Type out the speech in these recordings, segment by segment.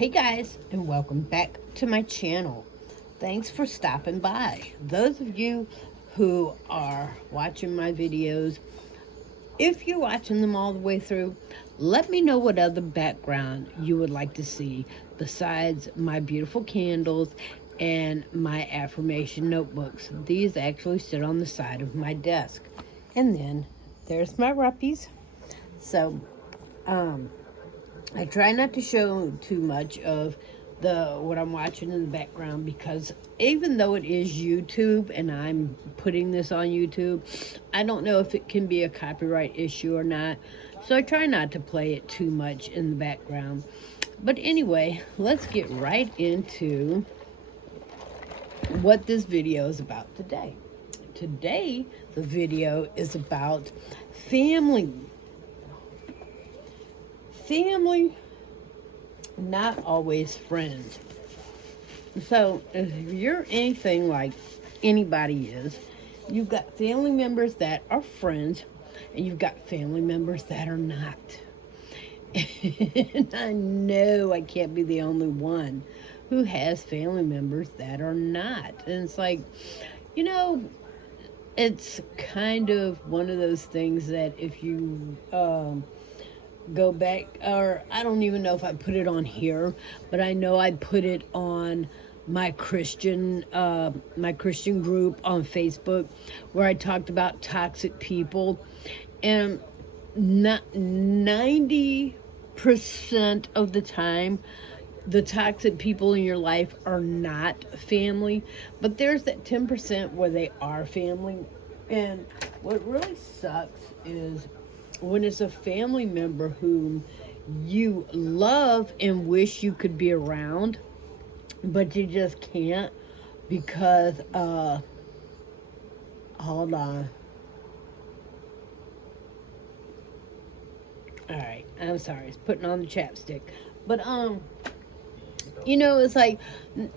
Hey guys, and welcome back to my channel. Thanks for stopping by. Those of you who are watching my videos, if you're watching them all the way through, let me know what other background you would like to see besides my beautiful candles and my affirmation notebooks. These actually sit on the side of my desk. And then there's my ruppies. So, I try not to show too much of what I'm watching in the background, because even though it is YouTube and I'm putting this on YouTube, I don't know if it can be a copyright issue or not. So I try not to play it too much in the background. But anyway, let's get right into what this video is about today. Today, the video is about family. Family, not always friends. So if you're anything like anybody is, you've got family members that are friends, and you've got family members that are not. And I know I can't be the only one who has family members that are not. And it's like, you know, it's kind of one of those things that if you go back, or I don't even know if I put it on here, but I know I put it on my Christian group on Facebook, where I talked about toxic people, and not 90% of the time the toxic people in your life are not family, but there's that 10% where they are family. And what really sucks is when it's a family member whom you love and wish you could be around, but you just can't because, hold on. Alright, I'm sorry, it's putting on the chapstick. But, it's like,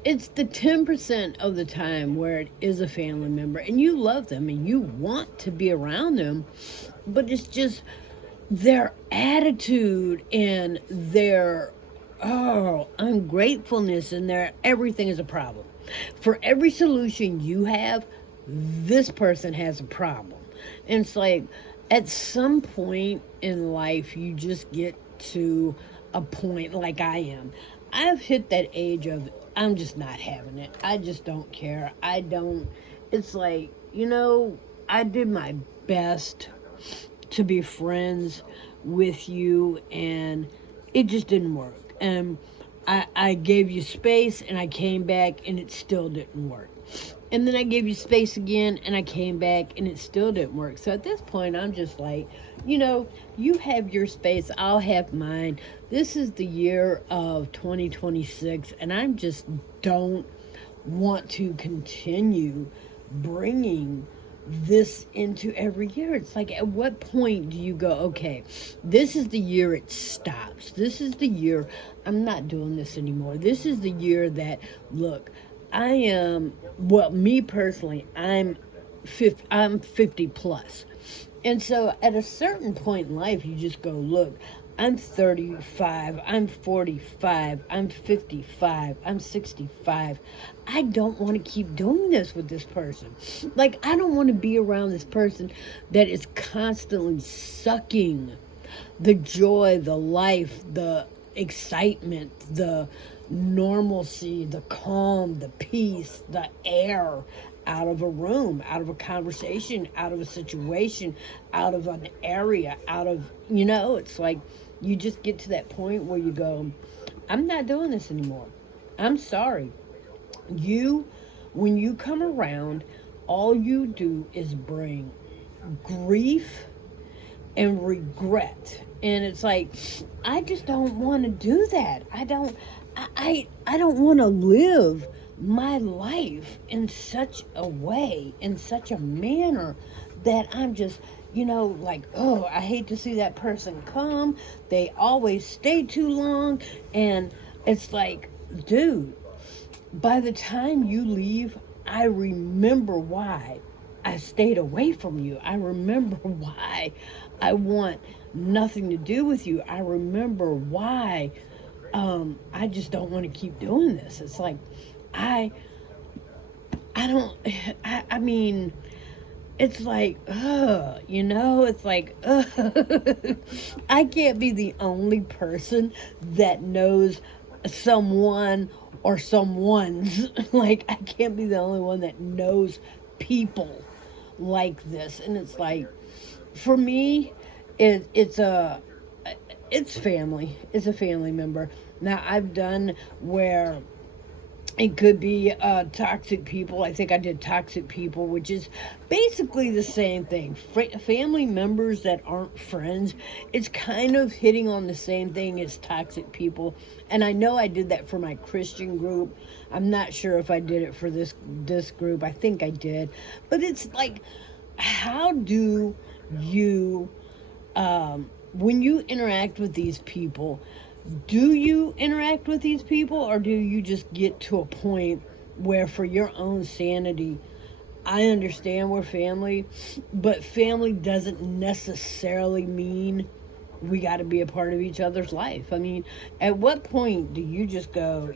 it's the 10% of the time where it is a family member and you love them and you want to be around them, but it's just their attitude and their ungratefulness, and their everything is a problem. For every solution you have, this person has a problem. And it's like, at some point in life, you just get to a point like I am. I've hit that age of, I'm just not having it. I just don't care. It's like, I did my best to be friends with you, and it just didn't work. And I gave you space, and I came back, and it still didn't work. And then I gave you space again, and I came back, and it still didn't work. So at this point, I'm just like, you have your space, I'll have mine. This is the year of 2026, and I just don't want to continue bringing this into every year. It's like, at what point do you go, okay, this is the year it stops. This is the year I'm not doing this anymore. This is the year that, look, me personally, I'm 50 plus. And so at a certain point in life, you just go, look, I'm 35, I'm 45, I'm 55, I'm 65. I don't want to keep doing this with this person. Like, I don't want to be around this person that is constantly sucking the joy, the life, the excitement, the normalcy, the calm, the peace, the air out of a room, out of a conversation, out of a situation, out of an area, it's like, you just get to that point where you go, I'm not doing this anymore. I'm sorry. When you come around, all you do is bring grief and regret. And it's like, I just don't want to do that. I don't want to live my life in such a way, in such a manner, that I'm just, like, oh, I hate to see that person come. They always stay too long. And it's like, dude, by the time you leave, I remember why I stayed away from you. I remember why I want nothing to do with you. I remember why I just don't want to keep doing this. It's like, I, I don't, I mean, it's like, it's like, I can't be the only person that knows someone or someone's. Like, I can't be the only one that knows people like this. And it's like, for me, it's family. It's a family member. Now, I've done where it could be toxic people. I think I did toxic people, which is basically the same thing. Family members that aren't friends, it's kind of hitting on the same thing as toxic people. And I know I did that for my Christian group. I'm not sure if I did it for this group. I think I did. But it's like, how do you, when you interact with these people, do you interact with these people, or do you just get to a point where, for your own sanity, I understand we're family, but family doesn't necessarily mean we got to be a part of each other's life? I mean, at what point do you just go,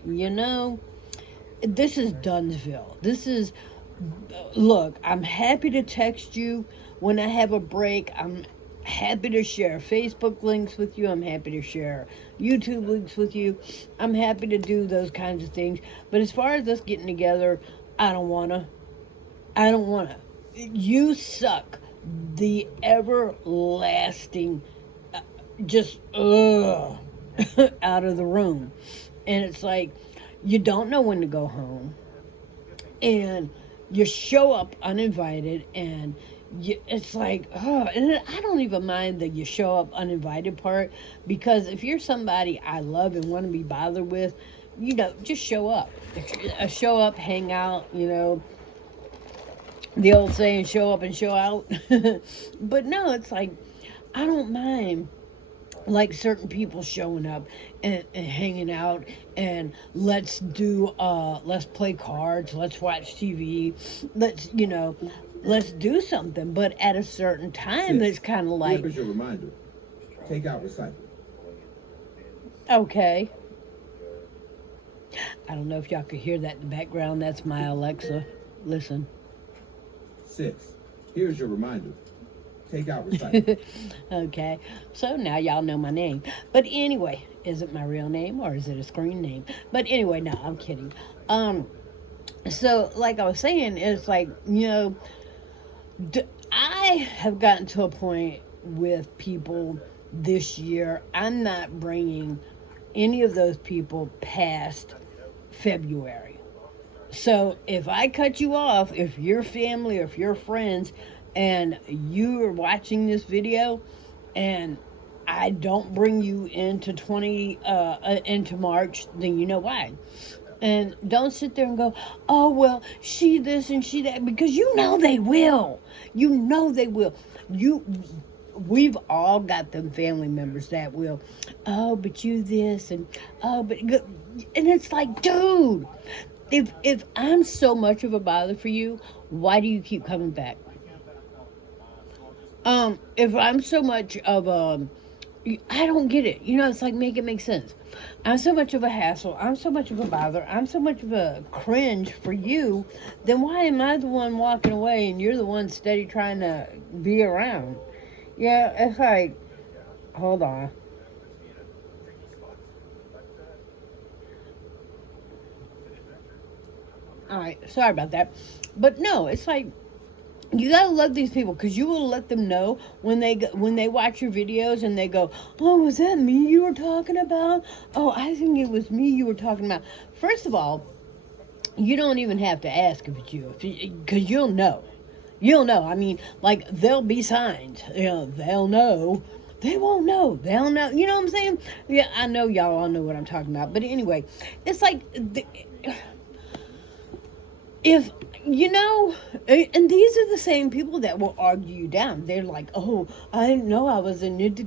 this is Dunsville? Look, I'm happy to text you when I have a break. I'm happy to share Facebook links with you. I'm happy to share YouTube links with you. I'm happy to do those kinds of things. But as far as us getting together, I don't want to. I don't want to. You suck the everlasting, just, out of the room. And it's like, you don't know when to go home. And you show up uninvited, and it's like, and I don't even mind the you show up uninvited part, because if you're somebody I love and want to be bothered with, just show up. Show up, hang out, the old saying, show up and show out. But no, it's like, I don't mind like certain people showing up and hanging out, and let's play cards, let's watch TV, let's do something. But at a certain time, it's kind of like, here's your reminder: take out recycle. Okay. I don't know if y'all could hear that in the background. That's my Alexa. Listen. 6. Here's your reminder: take out recycle. Okay, so now y'all know my name. But anyway, is it my real name or is it a screen name? But anyway, no, I'm kidding. So like I was saying, it's like, I have gotten to a point with people this year. I'm not bringing any of those people past February. So if I cut you off, if you're family or if you're friends, and you are watching this video, and I don't bring you into into March, then you know why. And don't sit there and go, oh, well, she this and she that, because you know they will. You know they will. We've all got them family members that will, oh, but you this, and oh, but, and it's like, dude, if I'm so much of a bother for you, why do you keep coming back? If I'm so much of I don't get it. It's like, make it make sense. I'm so much of a hassle. I'm so much of a bother. I'm so much of a cringe for you. Then why am I the one walking away and you're the one steady trying to be around? Yeah, it's like, hold on. All right, sorry about that. But no, it's like, you gotta love these people, because you will let them know when they watch your videos and they go, oh, was that me you were talking about? Oh, I think it was me you were talking about. First of all, you don't even have to ask if it's you, because you'll know. I mean, like, there'll be signs. They'll know. They won't know. They'll know. You know what I'm saying? Yeah, I know y'all all know what I'm talking about. But anyway, it's like, if and these are the same people that will argue you down. They're like, oh, I didn't know I was in it,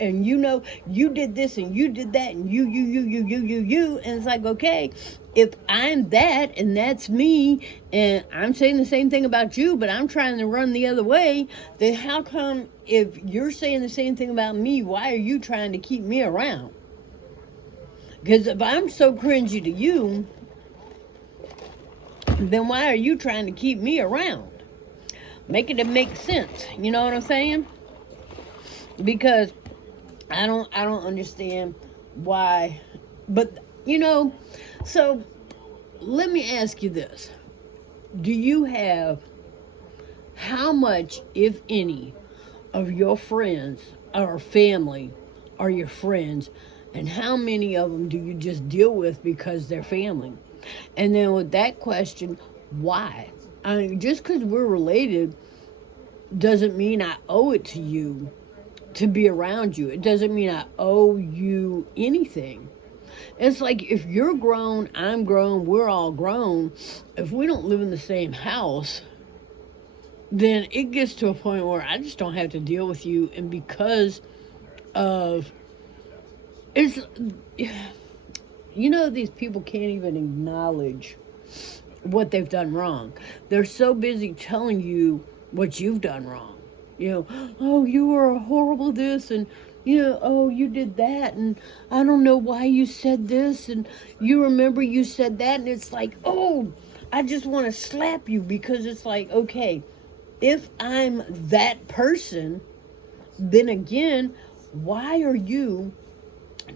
and you did this and you did that, and you, and it's like, okay, if I'm that and that's me, and I'm saying the same thing about you, but I'm trying to run the other way, then how come, if you're saying the same thing about me, why are you trying to keep me around? Because if I'm so cringy to you, then why are you trying to keep me around? Making it make sense. You know what I'm saying? Because I don't understand why. But so let me ask you this. Do you have how much, if any, of your friends or family are your friends, and how many of them do you just deal with because they're family? And then with that question, why? I mean, just because we're related doesn't mean I owe it to you to be around you. It doesn't mean I owe you anything. It's like if you're grown, I'm grown, we're all grown. If we don't live in the same house, then it gets to a point where I just don't have to deal with you. And because of it's, these people can't even acknowledge what they've done wrong. They're so busy telling you what you've done wrong. Oh, you were a horrible this, and oh, you did that, and I don't know why you said this, and you remember you said that, and it's like, oh, I just want to slap you, because it's like, okay, if I'm that person, then again, why are you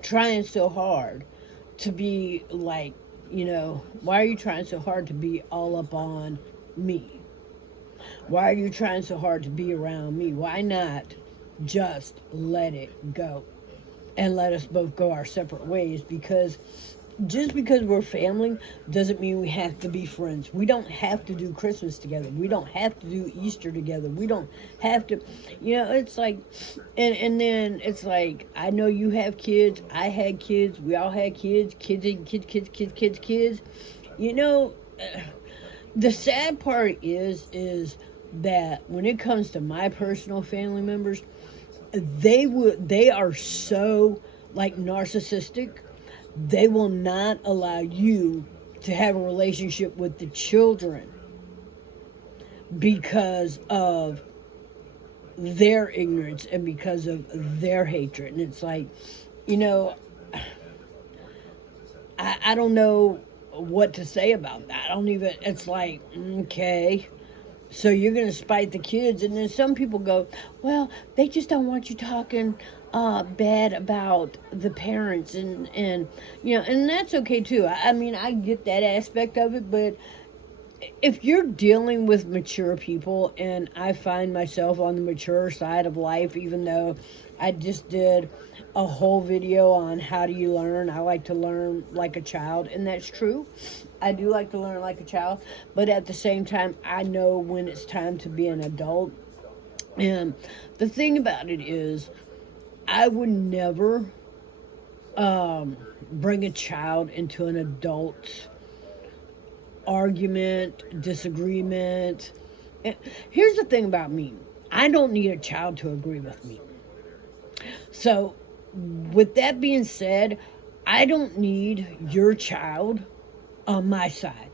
trying so hard to be like, why are you trying so hard to be all up on me? Why are you trying so hard to be around me? Why not just let it go and let us both go our separate ways? Because just because we're family doesn't mean we have to be friends. We don't have to do Christmas together. We don't have to do Easter together. We don't have to, it's like, and then it's like, I know you have kids. I had kids. We all had kids. Kids. The sad part is that when it comes to my personal family members, they are so like narcissistic. They will not allow you to have a relationship with the children because of their ignorance and because of their hatred. And it's like, I don't know what to say about that. It's like, okay, so you're going to spite the kids. And then some people go, well, they just don't want you talking bad about the parents. And that's okay too. I mean, I get that aspect of it, but if you're dealing with mature people, and I find myself on the mature side of life, even though I just did a whole video on how do you learn. I like to learn like a child, and that's true. I do like to learn like a child, but at the same time, I know when it's time to be an adult. And the thing about it is, I would never bring a child into an adult's argument, disagreement. Here's the thing about me. I don't need a child to agree with me. So, with that being said, I don't need your child on my side.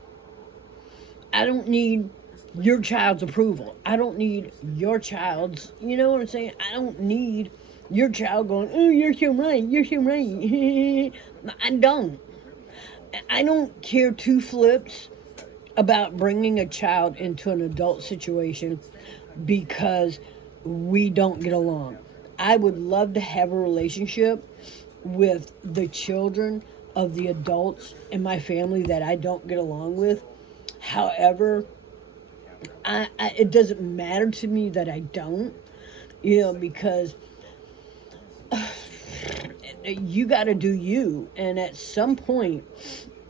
I don't need your child's approval. I don't need your child's, you know what I'm saying? I don't need your child going, oh, you're so right, you're so right. I don't care two flips about bringing a child into an adult situation because we don't get along. I would love to have a relationship with the children of the adults in my family that I don't get along with. However, it doesn't matter to me that I don't, because you got to do you. And at some point,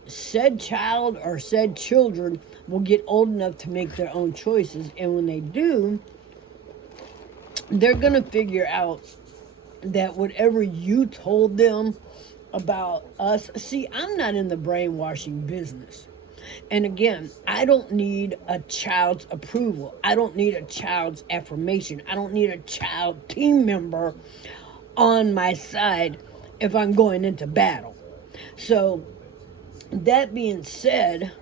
said child or said children will get old enough to make their own choices. And when they do, they're going to figure out that whatever you told them about us, see, I'm not in the brainwashing business. And again, I don't need a child's approval. I don't need a child's affirmation. I don't need a child team member on my side if I'm going into battle. So, that being said,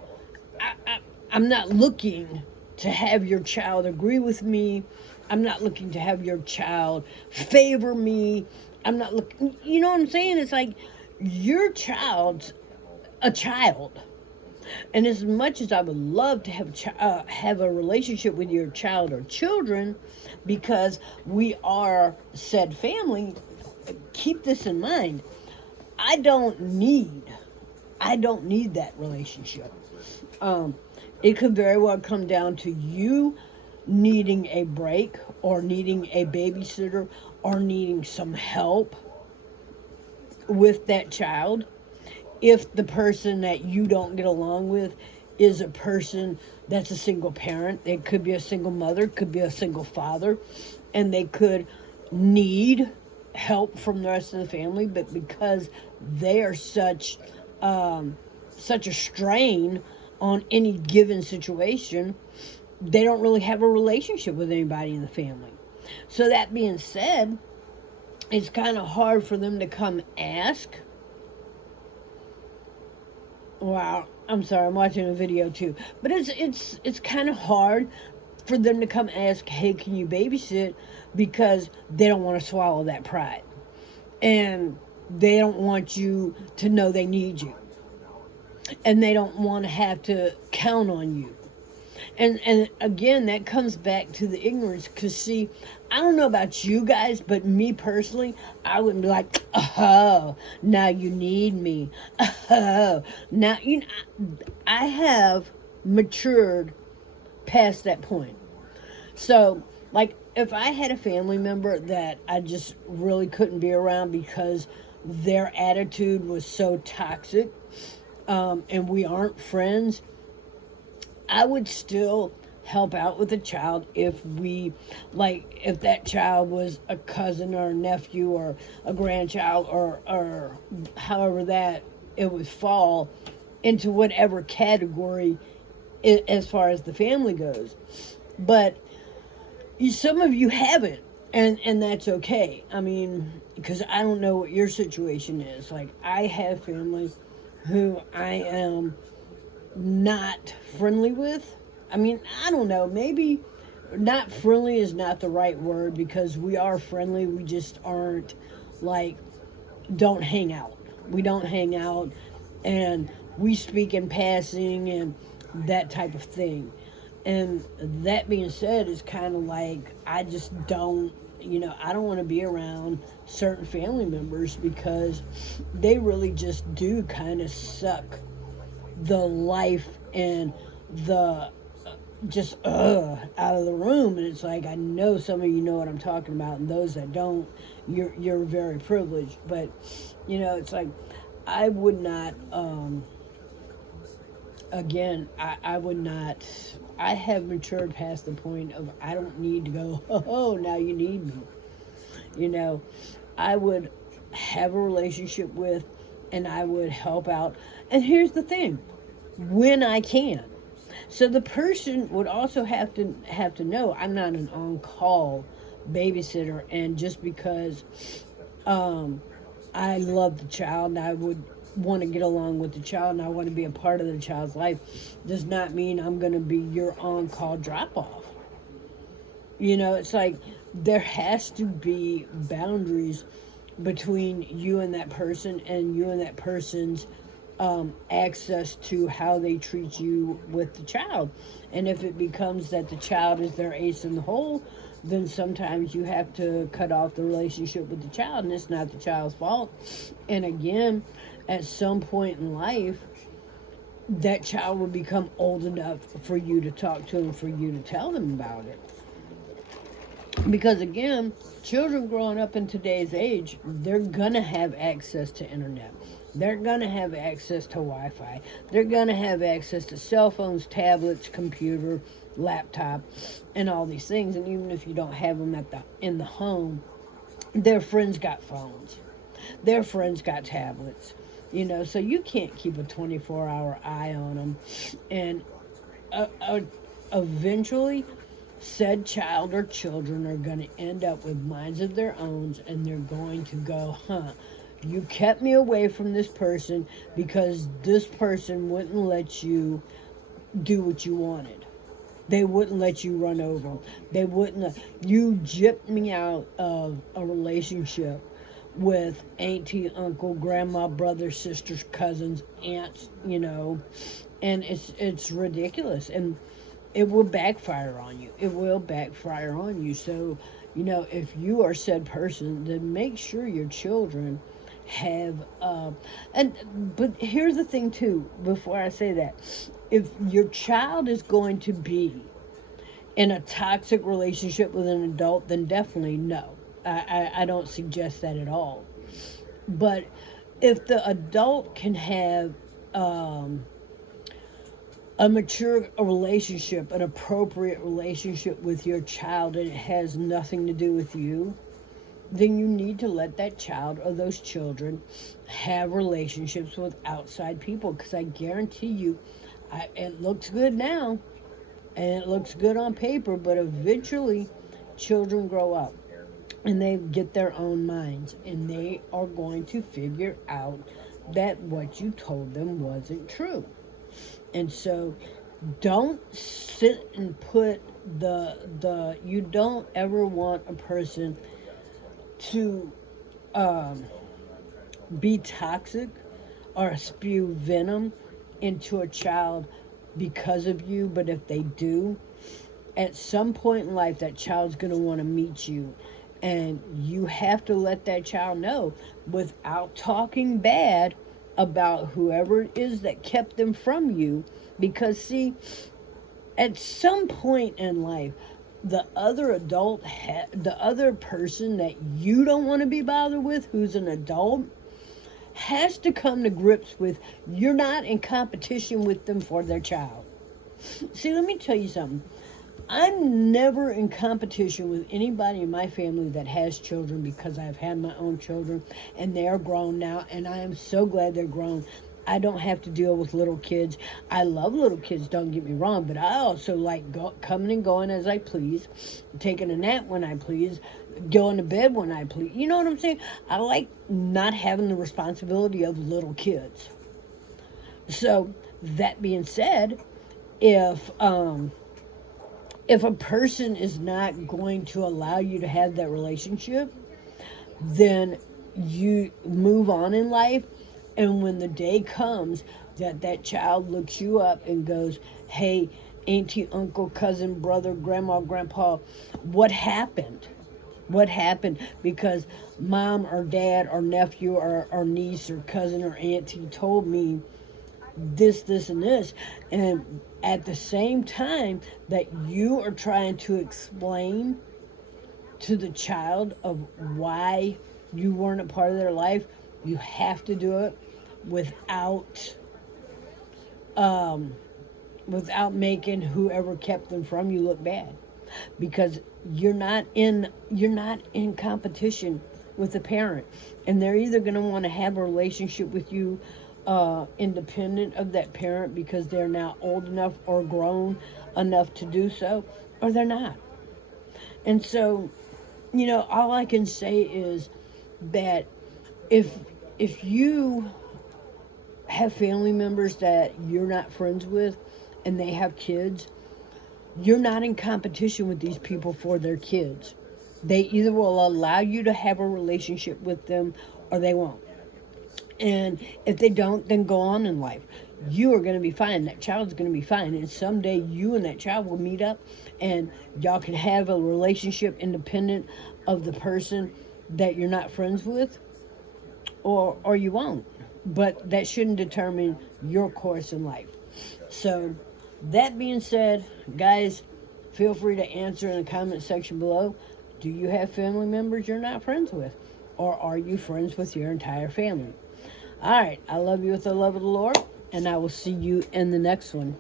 I'm not looking to have your child agree with me. I'm not looking to have your child favor me. I'm not looking, you know what I'm saying? It's like, your child's a child. And as much as I would love to have a relationship with your child or children, because we are said family, keep this in mind. I don't need that relationship. Um, it could very well come down to you needing a break or needing a babysitter or needing some help with that child. If the person that you don't get along with is a person that's a single parent, it could be a single mother, could be a single father, and they could need help from the rest of the family, but because they are such a strain on any given situation, they don't really have a relationship with anybody in the family. So that being said, it's kind of hard for them to come ask. Wow, I'm sorry, I'm watching a video too. But it's kind of hard for them to come ask, "Hey, can you babysit?" because they don't want to swallow that pride. And they don't want you to know they need you. And they don't want to have to count on you. And again, that comes back to the ignorance. Because, see, I don't know about you guys, but me personally, I wouldn't be like, "Oh, now you need me. Oh, now you know." I have matured past that point. So, like, if I had a family member that I just really couldn't be around because their attitude was so toxic, and we aren't friends, I would still help out with the child if if that child was a cousin or a nephew or a grandchild or however that it would fall into whatever category as far as the family goes. But some of you haven't, and that's okay. I mean, because I don't know what your situation is. Like, I have family who I am not friendly with. I mean, I don't know. Maybe not friendly is not the right word, because we are friendly. We just aren't like, don't hang out. We don't hang out, and we speak in passing and that type of thing. And that being said, it's kind of like I just don't, I don't want to be around certain family members because they really just do kind of suck the life and the just out of the room. And it's like, I know some of you know what I'm talking about, and those that don't, you're very privileged. But it's like, I would not again, I would not. I have matured past the point of I don't need to go, "Oh, now you need me." I would have a relationship with, and I would help out. And here's the thing, when I can. So the person would also have to know I'm not an on-call babysitter, and just because I love the child and I would want to get along with the child and I want to be a part of the child's life, does not mean I'm going to be your on-call drop-off. It's like there has to be boundaries between you and that person, and you and that person's access to how they treat you with the child. And if it becomes that the child is their ace in the hole, then sometimes you have to cut off the relationship with the child, and it's not the child's fault. And again, at some point in life, that child will become old enough for you to talk to them, for you to tell them about it. Because again, children growing up in today's age, they're gonna have access to internet. They're gonna have access to Wi-Fi. They're gonna have access to cell phones, tablets, computer, laptop, and all these things. And even if you don't have them in the home, their friends got phones. Their friends got tablets. So you can't keep a 24-hour eye on them. And eventually, said child or children are going to end up with minds of their own, and they're going to go, you kept me away from this person because this person wouldn't let you do what you wanted. They wouldn't let you run over them. They wouldn't. You gypped me out of a relationship with auntie, uncle, grandma, brothers, sisters, cousins, aunts, and it's ridiculous, and it will backfire on you. It will backfire on you. So, if you are said person, then make sure your children have but here's the thing too, before I say that, if your child is going to be in a toxic relationship with an adult, then definitely no. I don't suggest that at all. But if the adult can have a mature relationship, an appropriate relationship with your child, and it has nothing to do with you, then you need to let that child or those children have relationships with outside people, because I guarantee you, it looks good now and it looks good on paper, but eventually children grow up and they get their own minds, and they are going to figure out that what you told them wasn't true. And so don't sit and put you don't ever want a person to be toxic or spew venom into a child because of you. But if they do, at some point in life, that child's going to want to meet you, and you have to let that child know without talking bad about whoever it is that kept them from you. Because see, at some point in life, the other adult, the other person that you don't want to be bothered with, who's an adult, has to come to grips with you're not in competition with them for their child. See, let me tell you something. I'm never in competition with anybody in my family that has children, because I've had my own children and they are grown now, and I am so glad they're grown. I don't have to deal with little kids. I love little kids, don't get me wrong, but I also like coming and going as I please, taking a nap when I please, going to bed when I please. You know what I'm saying? I like not having the responsibility of little kids. So, that being said, if a person is not going to allow you to have that relationship, then you move on in life. And when the day comes that child looks you up and goes, hey, auntie, uncle, cousin, brother, grandma, grandpa, what happened? What happened? Because mom or dad or nephew or niece or cousin or auntie told me this, and this. And at the same time that you are trying to explain to the child of why you weren't a part of their life, you have to do it without making whoever kept them from you look bad, because you're not in competition with the parent, and they're either going to want to have a relationship with you independent of that parent, because they're now old enough or grown enough to do so, or they're not. And so, all I can say is that if you have family members that you're not friends with and they have kids, you're not in competition with these people for their kids. They either will allow you to have a relationship with them or they won't. And if they don't, then go on in life. You are going to be fine. That child's going to be fine. And someday you and that child will meet up and y'all can have a relationship independent of the person that you're not friends with, or you won't. But that shouldn't determine your course in life. So, that being said, guys, feel free to answer in the comment section below. Do you have family members you're not friends with? Or are you friends with your entire family? All right, I love you with the love of the Lord, and I will see you in the next one.